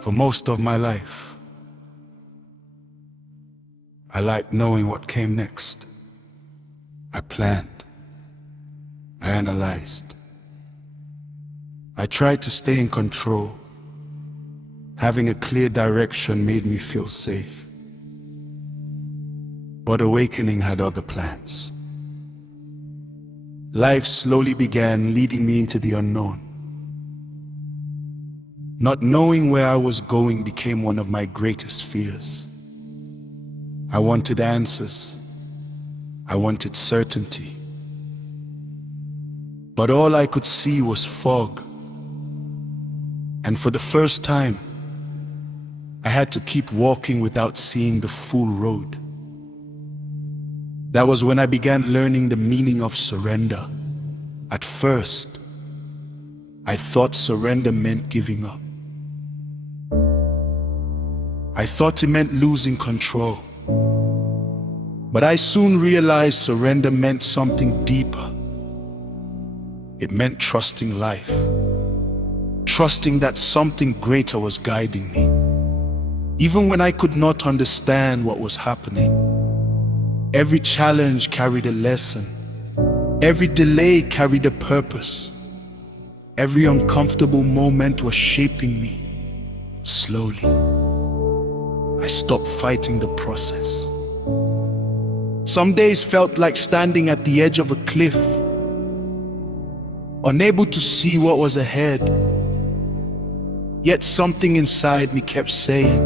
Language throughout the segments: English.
For most of my life, I liked knowing what came next. I planned. I analyzed. I tried to stay in control. Having a clear direction made me feel safe. But awakening had other plans. Life slowly began leading me into the unknown. Not knowing where I was going became one of my greatest fears. I wanted answers. I wanted certainty. But all I could see was fog. And for the first time, I had to keep walking without seeing the full road. That was when I began learning the meaning of surrender. At first, I thought surrender meant giving up. I thought it meant losing control. But I soon realized surrender meant something deeper. It meant trusting life. Trusting that something greater was guiding me. Even when I could not understand what was happening. Every challenge carried a lesson. Every delay carried a purpose. Every uncomfortable moment was shaping me. Slowly, I stopped fighting the process. Some days felt like standing at the edge of a cliff, unable to see what was ahead. Yet something inside me kept saying,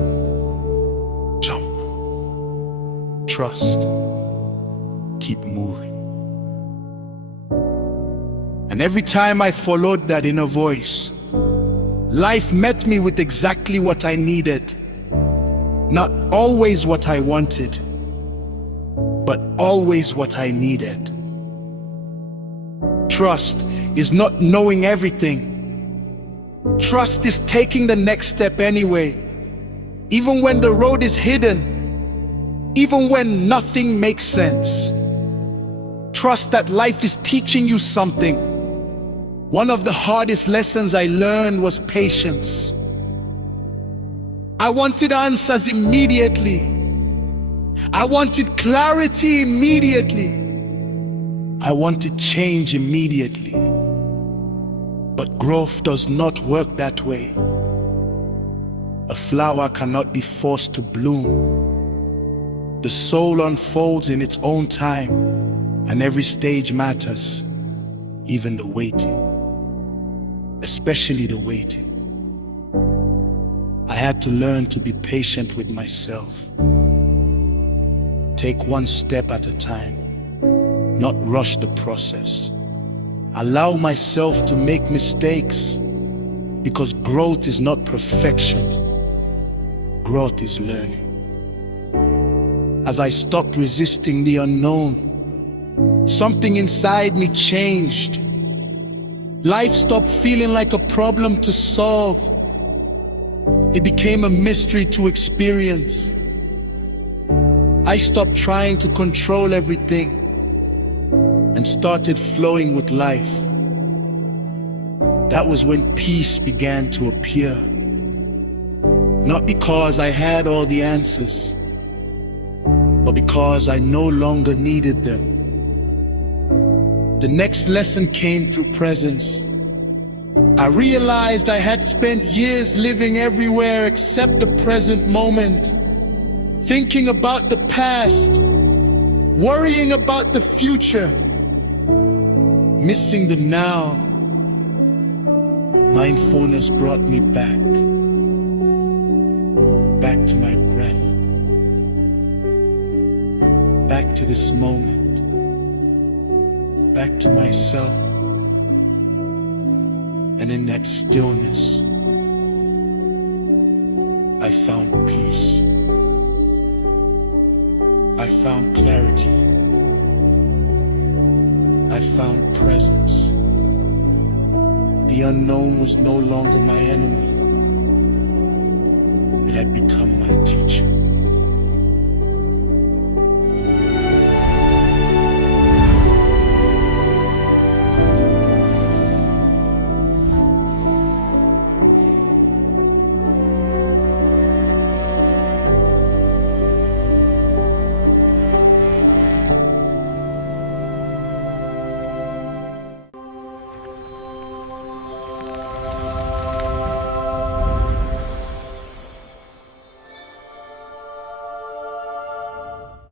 jump, trust, keep moving. And every time I followed that inner voice, life met me with exactly what I needed. Not always what I wanted, but always what I needed. Trust is not knowing everything. Trust is taking the next step anyway, even when the road is hidden, even when nothing makes sense. Trust that life is teaching you something. One of the hardest lessons I learned was patience. I wanted answers immediately. I wanted clarity immediately. I wanted change immediately. But growth does not work that way. A flower cannot be forced to bloom. The soul unfolds in its own time, and every stage matters, even the waiting, especially the waiting. I had to learn to be patient with myself. Take one step at a time, not rush the process. Allow myself to make mistakes, because growth is not perfection. Growth is learning. As I stopped resisting the unknown, something inside me changed. Life stopped feeling like a problem to solve. It became a mystery to experience. I stopped trying to control everything and started flowing with life. That was when peace began to appear. Not because I had all the answers, but because I no longer needed them. The next lesson came through presence. I realized I had spent years living everywhere except the present moment, thinking about the past, worrying about the future, missing the now. Mindfulness brought me back to my breath, back to this moment, back to myself. And in that stillness, I found peace. I found clarity. I found presence. The unknown was no longer my enemy. It had become